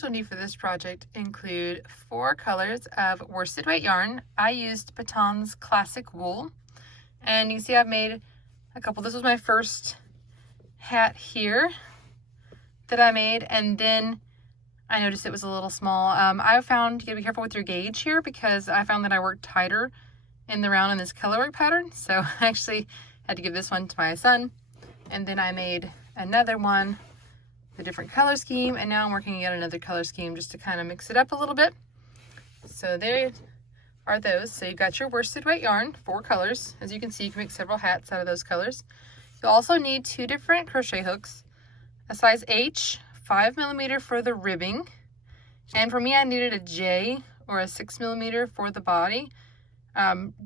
colors we'll need for this project include 4 colors of worsted weight yarn. I used Baton's Classic Wool, and you can see I've made a couple. This was my first hat here that I made, and then I noticed it was a little small. I found you gotta be careful with your gauge here, because I found that I worked tighter in the round in this colorwork pattern, so I actually had to give this one to my son, and then I made another one, a different color scheme, and now I'm working at another color scheme just to kind of mix it up a little bit. So there are those. So you've got your worsted weight yarn, 4 colors. As you can see, you can make several hats out of those colors. You'll also need 2 different crochet hooks, a size H, 5mm for the ribbing, and for me I needed a J or a 6mm for the body.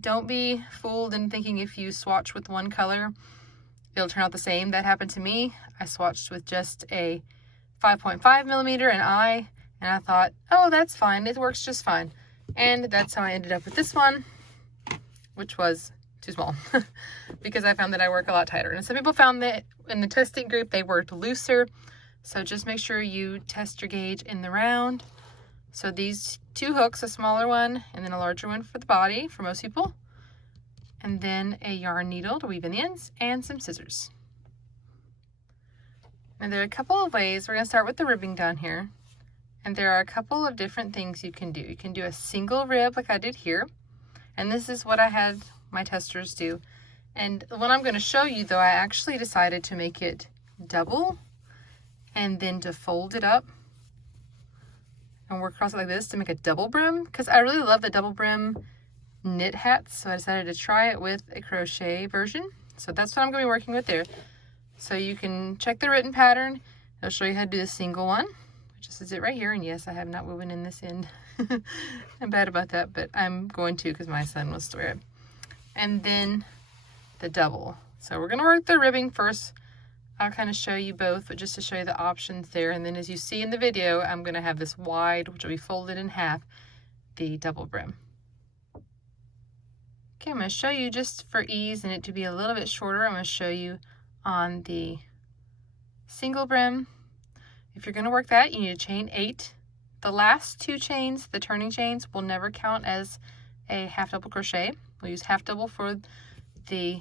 Don't be fooled in thinking if you swatch with one color it'll turn out the same. That happened to me. I swatched with just a 5.5mm and I thought, oh, that's fine, it works just fine. And that's how I ended up with this one, which was too small because I found that I work a lot tighter. And some people found that in the testing group they worked looser. So just make sure you test your gauge in the round. So these 2 hooks, a smaller one and then a larger one for the body for most people, and then a yarn needle to weave in the ends and some scissors. And there are a couple of ways. We're going to start with the ribbing down here, and there are a couple of different things you can do. You can do a single rib like I did here, and this is what I had my testers do. And what I'm going to show you though, I actually decided to make it double and then to fold it up and work across it like this to make a double brim, because I really love the double brim knit hats, so I decided to try it with a crochet version. So that's what I'm going to be working with there. So you can check the written pattern. It'll show you how to do the single one, which is it right here. And yes, I have not woven in this end. I'm bad about that, but I'm going to because my son wants to wear it. And then the double. So we're going to work the ribbing first. I'll kind of show you both, but just to show you the options there. And then as you see in the video, I'm going to have this wide, which will be folded in half, the double brim. Okay, I'm going to show you just for ease and it to be a little bit shorter. I'm going to show you on the single brim. If you're going to work that, you need to chain 8. The last 2 chains, the turning chains, will never count as a half double crochet. We'll use half double for the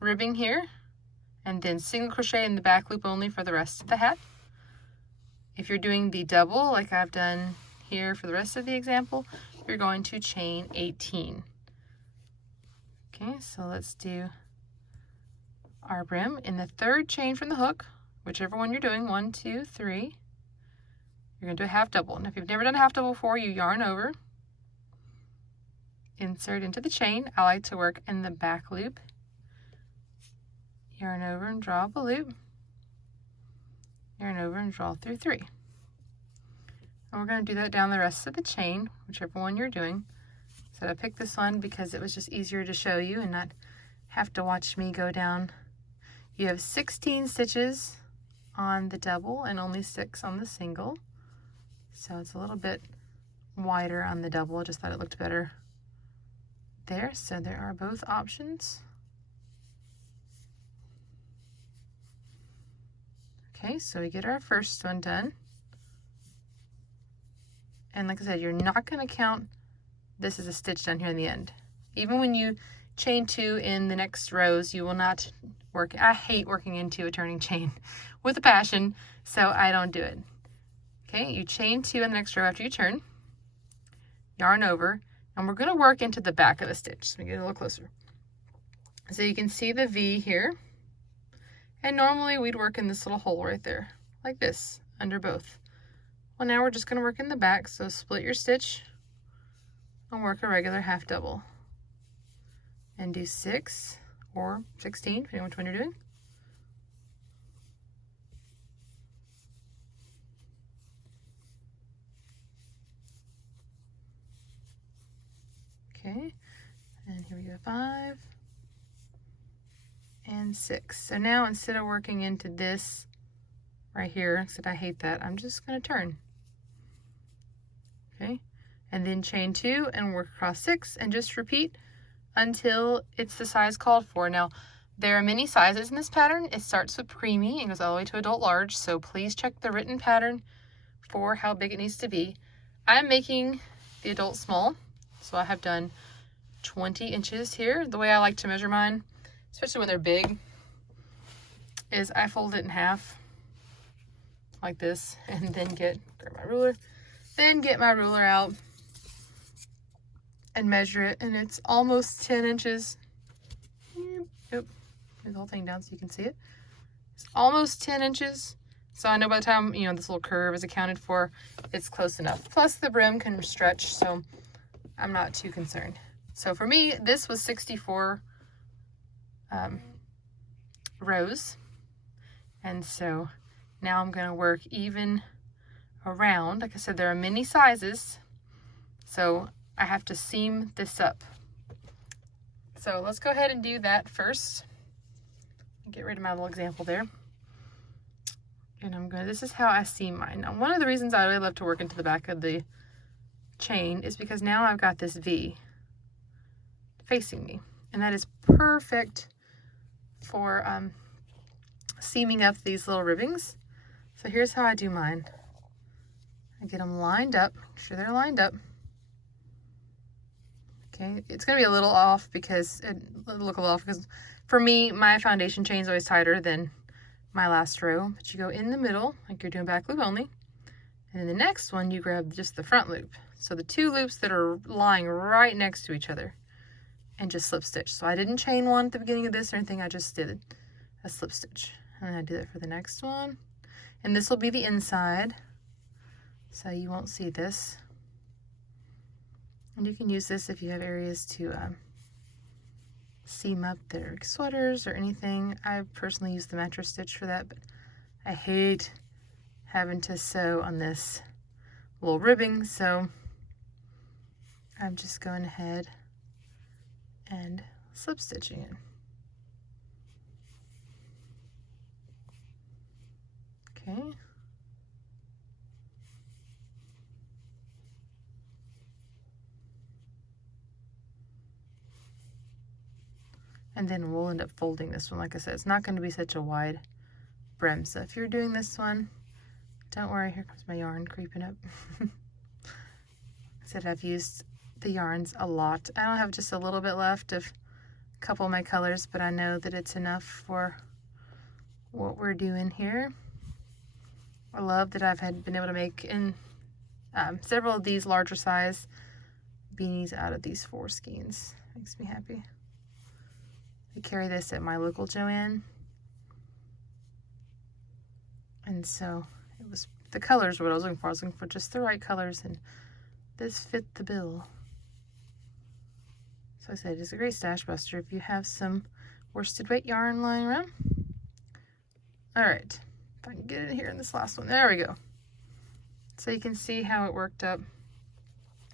ribbing here, and then single crochet in the back loop only for the rest of the hat. If you're doing the double like I've done here for the rest of the example, you're going to chain 18. Okay, so let's do our brim. In the 3rd chain from the hook, whichever one you're doing, 1, 2, 3, you're going to do a half double. And if you've never done a half double before, you yarn over, insert into the chain. I like to work in the back loop, yarn over and draw up a loop, yarn over and draw through 3. And we're going to do that down the rest of the chain, whichever one you're doing. So I picked this one because it was just easier to show you and not have to watch me go down. You have 16 stitches on the double and only 6 on the single. So it's a little bit wider on the double. I just thought it looked better there. So there are both options. Okay, so we get our first one done. And like I said, you're not going to count this is a stitch down here in the end. Even when you chain 2 in the next rows, you will not work. I hate working into a turning chain with a passion, so I don't do it. Okay, you chain 2 in the next row after you turn, yarn over, and we're going to work into the back of the stitch. Let me get a little closer. So you can see the V here, and normally we'd work in this little hole right there, like this, under both. Well, now we're just going to work in the back, so split your stitch and work a regular half double and do 6 or 16, depending on which one you're doing. Okay, and here we go, 5 and 6. So now instead of working into this right here, except I hate that, I'm just going to turn. Okay, and then chain 2 and work across 6 and just repeat until it's the size called for. Now, there are many sizes in this pattern. It starts with preemie and goes all the way to adult large, so please check the written pattern for how big it needs to be. I'm making the adult small, so I have done 20 inches here. The way I like to measure mine, especially when they're big, is I fold it in half like this, and then grab my ruler, then get my ruler out and measure it, and it's almost 10 inches. Move the whole thing down so you can see it. It's almost 10 inches. So I know by the time, you know, this little curve is accounted for, it's close enough. Plus the brim can stretch, so I'm not too concerned. So for me, this was 64 rows. And so now I'm gonna work even around. Like I said, there are many sizes, so I have to seam this up. So let's go ahead and do that first. Get rid of my little example there. And this is how I seam mine. Now, one of the reasons I really love to work into the back of the chain is because now I've got this V facing me, and that is perfect for seaming up these little ribbings. So here's how I do mine. I get them lined up, make sure they're lined up. Okay, it's gonna be a little off because for me, my foundation chain is always tighter than my last row, but you go in the middle like you're doing back loop only, and in the next one you grab just the front loop, so the two loops that are lying right next to each other, and just slip stitch. So I didn't chain one at the beginning of this or anything, I just did a slip stitch, and I do that for the next one, and this will be the inside, so you won't see this, and you can use this if you have areas to seam up their sweaters or anything. I personally use the mattress stitch for that, but I hate having to sew on this little ribbing, so I'm just going ahead and slip stitching it. Okay. And then we'll end up folding this one. Like I said, it's not going to be such a wide brim. So if you're doing this one, don't worry, here comes my yarn creeping up. I said I've used the yarns a lot. I don't have just a little bit left of a couple of my colors, but I know that it's enough for what we're doing here. I love that I've been able to make in several of these larger size beanies out of these 4 skeins. Makes me happy. I carry this at my local Joann, and so it was the colors what I was looking for. I was looking for just the right colors, and this fit the bill. So I said it's a great stash buster if you have some worsted weight yarn lying around. All right, if I can get it here in this last one. There we go. So you can see how it worked up.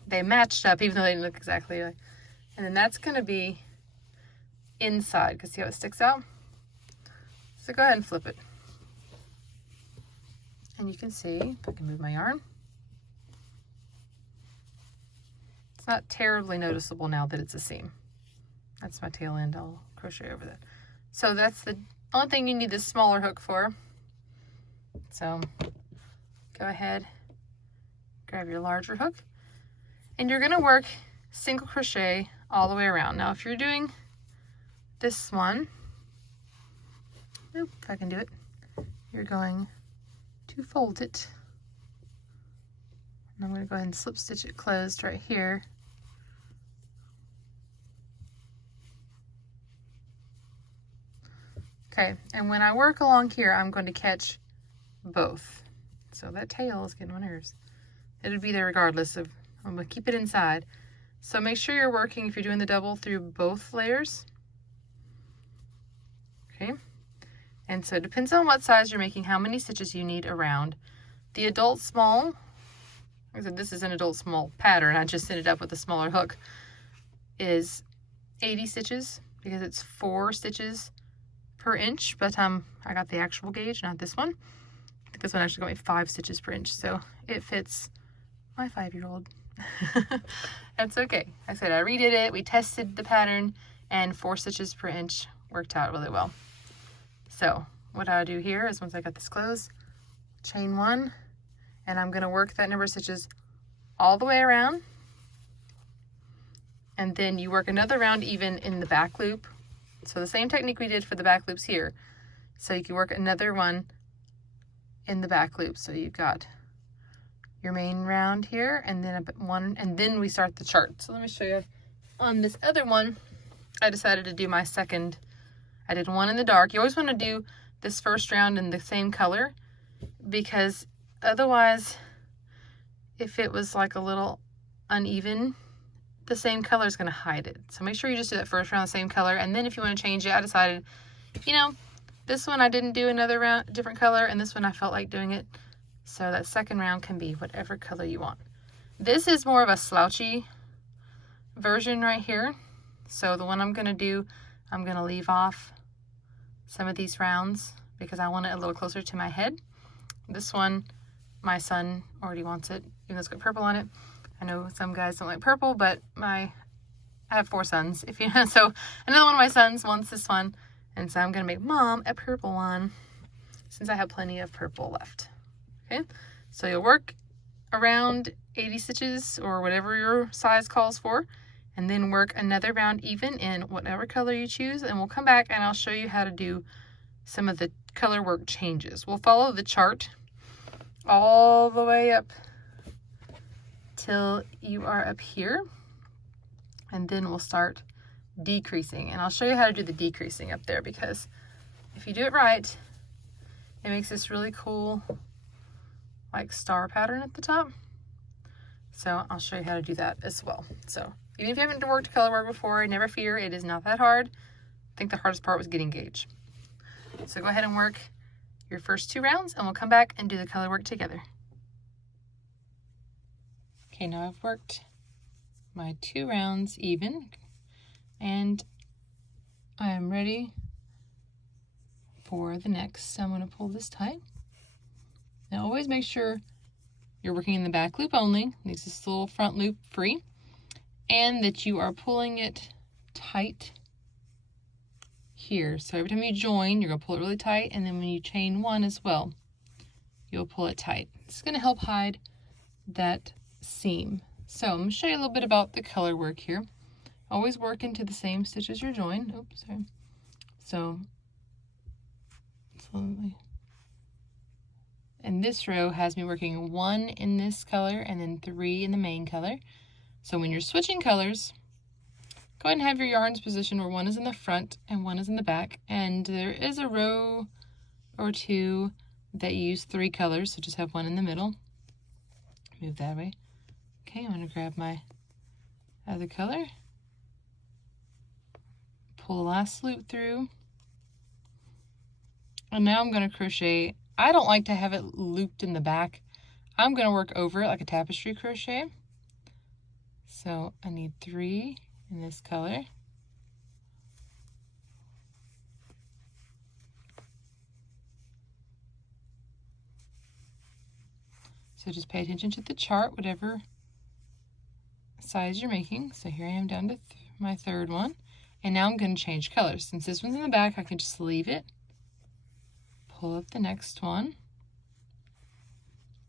They matched up even though they didn't look exactly like. And then that's going to be inside, because see how it sticks out? So go ahead and flip it. And you can see, if I can move my yarn, it's not terribly noticeable now that it's a seam. That's my tail end. I'll crochet over that. So that's the only thing you need this smaller hook for. So go ahead, grab your larger hook, and you're going to work single crochet all the way around. Now if you're doing this one, if I can do it, you're going to fold it, and I'm going to go ahead and slip stitch it closed right here. Okay, and when I work along here, I'm going to catch both. So that tail is getting on my nerves. It'll be there regardless of, I'm going to keep it inside. So make sure you're working, if you're doing the double, through both layers. Okay, and so it depends on what size you're making, how many stitches you need around. The adult small, like I said, this is an adult small pattern, I just ended up with a smaller hook, is 80 stitches because it's 4 stitches per inch by the time I got the actual gauge, not this one. I think this one actually got me 5 stitches per inch, so it fits my 5-year-old. That's okay. I said I redid it, we tested the pattern, and 4 stitches per inch worked out really well. So what I do here is once I got this closed, chain 1, And I'm gonna work that number of stitches all the way around. And then you work another round even in the back loop. So the same technique we did for the back loops here. So you can work another one in the back loop. So you've got your main round here, and then one, and then we start the chart. So let me show you. On this other one, I decided to do my second. I did one in the dark. You always want to do this first round in the same color, because otherwise, if it was like a little uneven, the same color is going to hide it. So make sure you just do that first round the same color, and then if you want to change it, I decided, you know, this one I didn't do another round different color, and this one I felt like doing it. So that second round can be whatever color you want. This is more of a slouchy version right here. So the one I'm going to do, I'm going to leave off some of these rounds because I want it a little closer to my head. This one, my son already wants it, even though it's got purple on it. I know some guys don't like purple, but I have 4 sons, if you know. So another one of my sons wants this one, and so I'm going to make Mom a purple one since I have plenty of purple left. Okay, so you'll work around 80 stitches or whatever your size calls for, and then work another round even in whatever color you choose, and we'll come back and I'll show you how to do some of the color work changes. We'll follow the chart all the way up till you are up here, and then we'll start decreasing, and I'll show you how to do the decreasing up there, because if you do it right, it makes this really cool like star pattern at the top. So I'll show you how to do that as well. So even if you haven't worked color work before, never fear, it is not that hard. I think the hardest part was getting gauge. So go ahead and work your first 2 rounds, and we'll come back and do the color work together. Okay, now I've worked my 2 rounds even, and I am ready for the next. So I'm going to pull this tight. Now always make sure you're working in the back loop only, leaves this little front loop free, and that you are pulling it tight here. So every time you join, you're going to pull it really tight, and then when you chain one as well, you'll pull it tight. It's going to help hide that seam. So I'm going to show you a little bit about the color work here. Always work into the same stitch as your join. Oops, sorry. So slowly. And this row has me working 1 in this color and then 3 in the main color. So when you're switching colors, go ahead and have your yarns positioned where 1 is in the front and 1 is in the back. And there is a row or 2 that you use 3 colors, so just have 1 in the middle. Move that way. Okay, I'm going to grab my other color. Pull the last loop through. And now I'm going to crochet. I don't like to have it looped in the back. I'm going to work over it like a tapestry crochet. So I need 3 in this color. So just pay attention to the chart, whatever size you're making. So here I am down to my 3rd one. And now I'm going to change colors. Since this one's in the back, I can just leave it. Pull up the next one,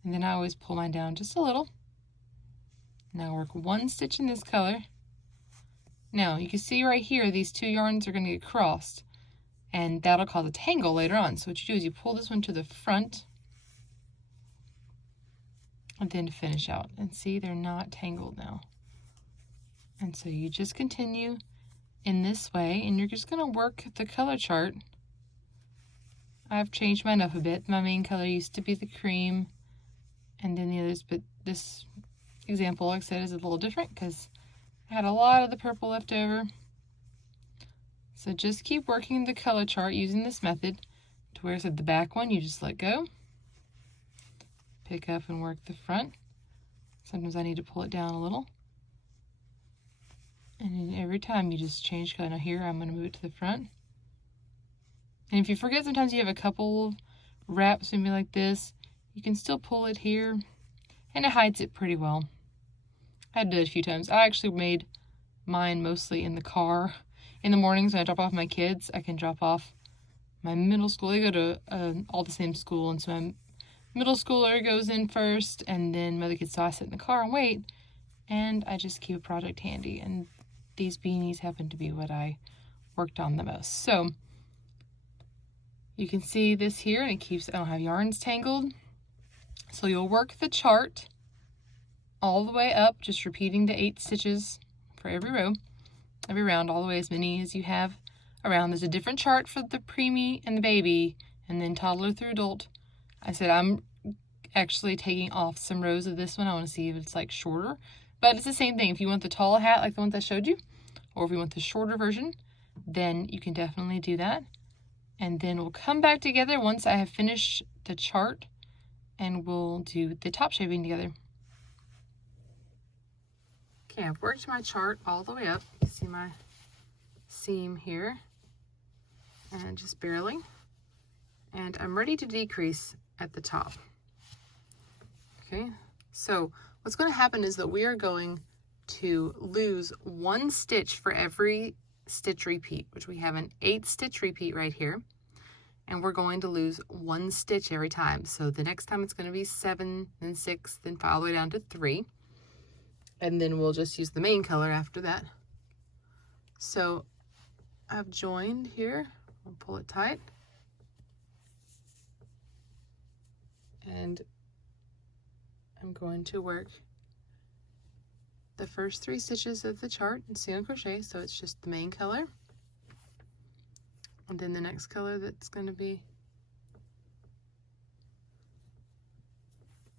and then I always pull mine down just a little. Now work 1 stitch in this color. Now you can see right here these 2 yarns are going to get crossed, and that'll cause a tangle later on. So what you do is you pull this one to the front and then finish out, and see they're not tangled now. And so you just continue in this way, and you're just going to work the color chart. I've changed mine up a bit. My main color used to be the cream, and then the others, but this example, like I said, is a little different because I had a lot of the purple left over. So just keep working the color chart using this method to where I said the back one, you just let go. Pick up and work the front. Sometimes I need to pull it down a little. And then every time you just change color. Now here I'm going to move it to the front. And if you forget, sometimes you have a couple wraps maybe like this, you can still pull it here, and it hides it pretty well. I did it a few times. I actually made mine mostly in the car. In the mornings when I drop off my kids, I can drop off my middle school. They go to all the same school, and so my middle schooler goes in first, and then mother kids, so I sit in the car and wait, and I just keep a project handy, and these beanies happen to be what I worked on the most. So you can see this here, and it keeps, I don't have yarns tangled. So you'll work the chart all the way up, just repeating the 8 stitches for every row, every round, all the way as many as you have around. There's a different chart for the preemie and the baby, and then toddler through adult. I said I'm actually taking off some rows of this one. I want to see if it's like shorter, but it's the same thing. If you want the tall hat like the ones I showed you, or if you want the shorter version, then you can definitely do that. And then we'll come back together once I have finished the chart, and we'll do the top shaping together. Okay, I've worked my chart all the way up. You see my seam here, and just barely. And I'm ready to decrease at the top. Okay, so what's going to happen is that we are going to lose 1 stitch for every stitch repeat, which we have an 8 stitch repeat right here, and we're going to lose 1 stitch every time. So the next time it's going to be 7, then 6, then 5, all the way down to 3, and then we'll just use the main color after that. So I've joined here. I'll pull it tight, and I'm going to work the first 3 stitches of the chart in single crochet, so it's just the main color, and then the next color that's going to be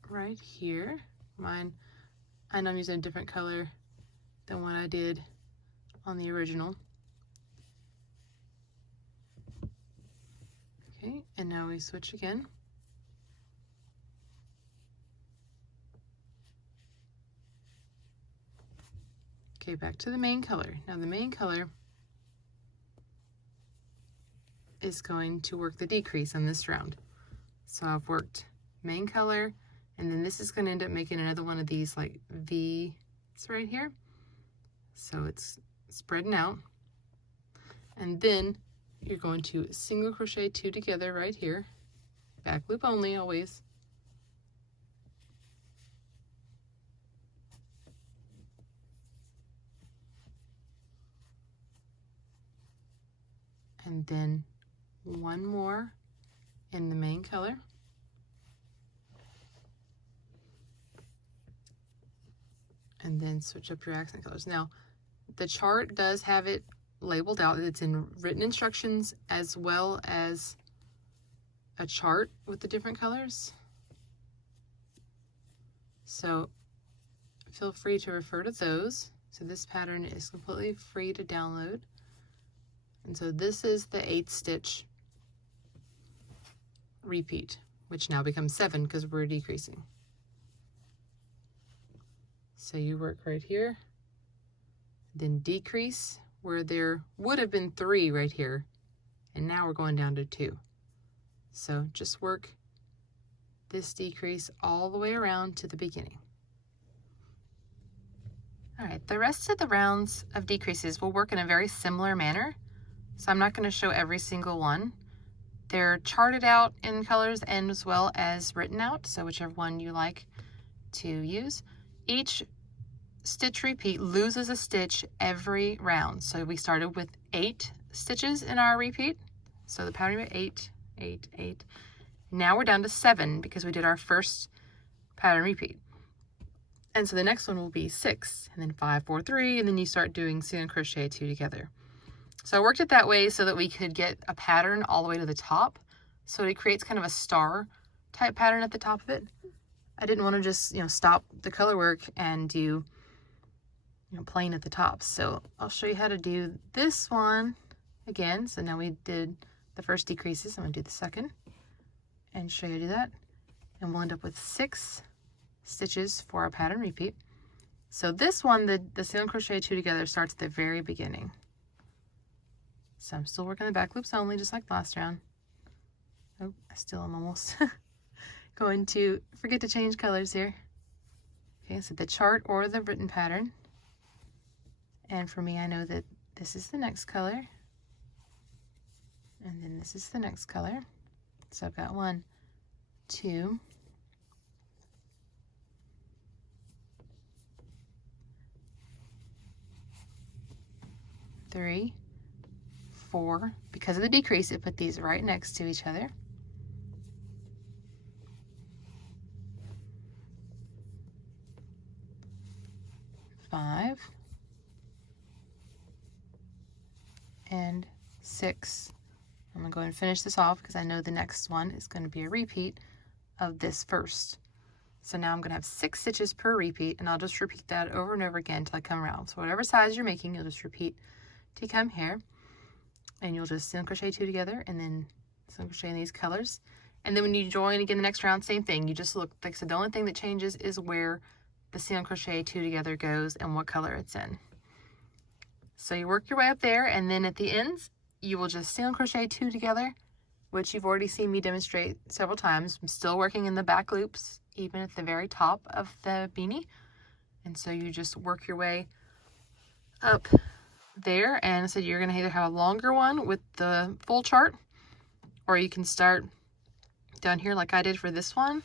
right here. Mine, I know I'm using a different color than what I did on the original. Okay, and now we switch again. Okay, back to the main color. Now the main color is going to work the decrease on this round. So I've worked main color, and then this is going to end up making another one of these like V's right here. So it's spreading out. And then you're going to single crochet 2 together right here. Back loop only always. And then 1 more in the main color. And then switch up your accent colors. Now, the chart does have it labeled out. It's in written instructions as well as a chart with the different colors. So feel free to refer to those. So this pattern is completely free to download. And so this is the 8 stitch repeat, which now becomes 7 because we're decreasing. So you work right here, then decrease where there would have been 3 right here, and now we're going down to 2. So just work this decrease all the way around to the beginning. All right, the rest of the rounds of decreases will work in a very similar manner. So I'm not going to show every single one. They're charted out in colors and as well as written out, so whichever one you like to use. Each stitch repeat loses a stitch every round. So we started with 8 stitches in our repeat. So the pattern was 8, 8, 8. Now we're down to 7 because we did our first pattern repeat. And so the next one will be 6, and then 5, 4, 3, and then you start doing single crochet 2 together. So I worked it that way so that we could get a pattern all the way to the top. So it creates kind of a star type pattern at the top of it. I didn't want to just, stop the color work and do, plain at the top. So I'll show you how to do this one again. So now we did the first decreases. I'm going to do the second and show you how to do that. And we'll end up with 6 stitches for our pattern repeat. So this one, the single crochet 2 together starts at the very beginning. So I'm still working the back loops only, just like last round. Oh, I still am almost going to forget to change colors here. Okay, so the chart or the written pattern. And for me, I know that this is the next color. And then this is the next color. So I've got 1, 2, 3, 4. Because of the decrease, it put these right next to each other. 5 and 6. I'm going to go ahead and finish this off because I know the next one is going to be a repeat of this first. So now I'm going to have 6 stitches per repeat, and I'll just repeat that over and over again until I come around. So whatever size you're making, you'll just repeat to come here, and you'll just single crochet 2 together and then single crochet in these colors. And then when you join again the next round, same thing. You just look, like I said, the only thing that changes is where the single crochet 2 together goes and what color it's in. So you work your way up there, and then at the ends you will just single crochet 2 together, which you've already seen me demonstrate several times. I'm still working in the back loops even at the very top of the beanie, and so you just work your way up there. And so you're going to either have a longer one with the full chart, or you can start down here like I did for this one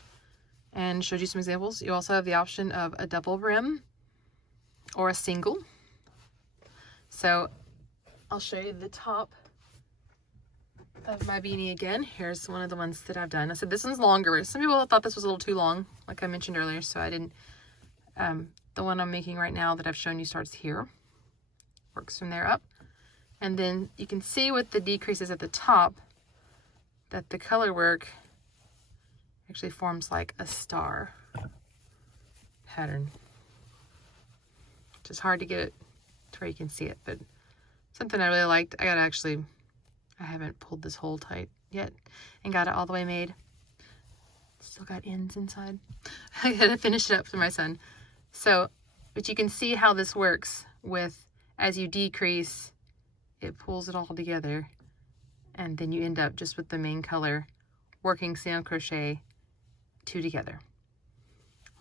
and showed you some examples. You also have the option of a double brim or a single. So I'll show you the top of my beanie again. Here's one of the ones that I've done. I said this one's longer. Some people thought this was a little too long, like I mentioned earlier, so I didn't. The one I'm making right now that I've shown you starts here, works from there up, and then you can see with the decreases at the top that the color work actually forms like a star pattern, which is hard to get it to where you can see it, but something I really liked. I haven't pulled this hole tight yet and got it all the way made. Still got ends inside. I gotta finish it up for my son. So, but you can see how this works with, as you decrease, it pulls it all together, and then you end up just with the main color working single crochet 2 together.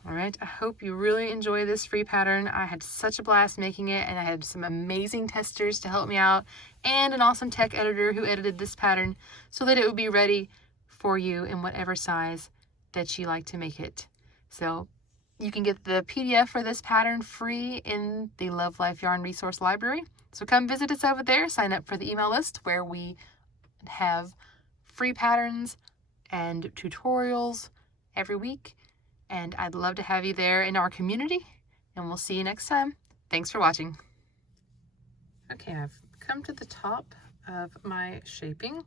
All right, I hope you really enjoy this free pattern. I had such a blast making it, and I had some amazing testers to help me out and an awesome tech editor who edited this pattern so that it would be ready for you in whatever size that you like to make it. So you can get the PDF for this pattern free in the Love Life Yarn resource library. So come visit us over there, sign up for the email list where we have free patterns and tutorials every week. And I'd love to have you there in our community, and we'll see you next time. Thanks for watching. Okay, I've come to the top of my shaping,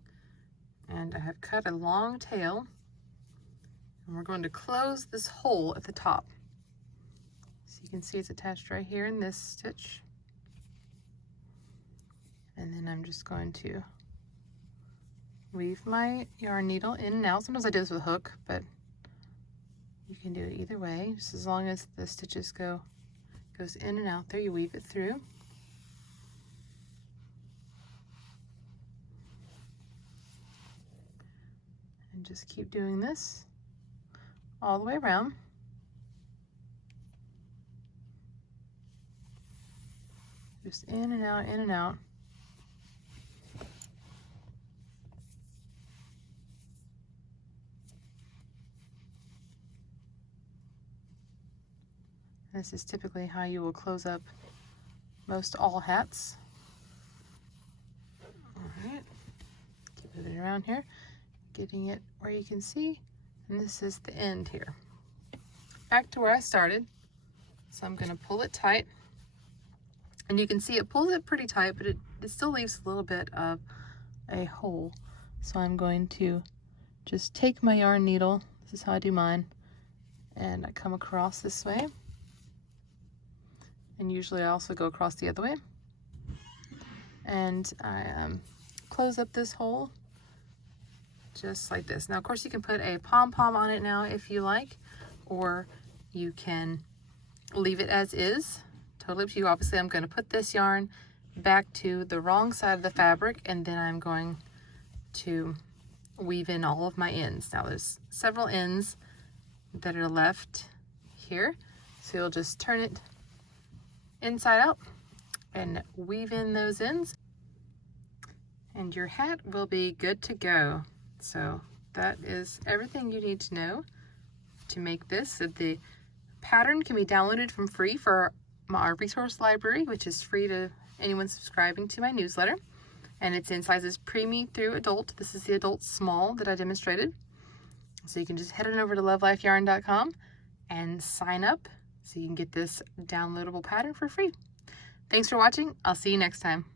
and I have cut a long tail, and we're going to close this hole at the top. So you can see it's attached right here in this stitch. And then I'm just going to weave my yarn needle in and out. Sometimes I do this with a hook, but you can do it either way, just as long as the stitches goes in and out there. You weave it through. And just keep doing this all the way around. Just in and out, in and out. This is typically how you will close up most all hats. All right, keep moving around here, getting it where you can see, and this is the end here. Back to where I started. So I'm going to pull it tight, and you can see it pulls it pretty tight, but it still leaves a little bit of a hole. So I'm going to just take my yarn needle, this is how I do mine, and I come across this way. And usually I also go across the other way. And I close up this hole just like this. Now, of course, you can put a pom-pom on it now if you like, or you can leave it as is. Totally up to you. Obviously, I'm going to put this yarn back to the wrong side of the fabric, and then I'm going to weave in all of my ends. Now, there's several ends that are left here, so you'll just turn it inside out and weave in those ends, and your hat will be good to go. So that is everything you need to know to make this. The pattern can be downloaded from free for our resource library, which is free to anyone subscribing to my newsletter. And it's in sizes preemie through adult. This is the adult small that I demonstrated. So you can just head on over to love.life.yarn.com and sign up so you can get this downloadable pattern for free. Thanks for watching. I'll see you next time.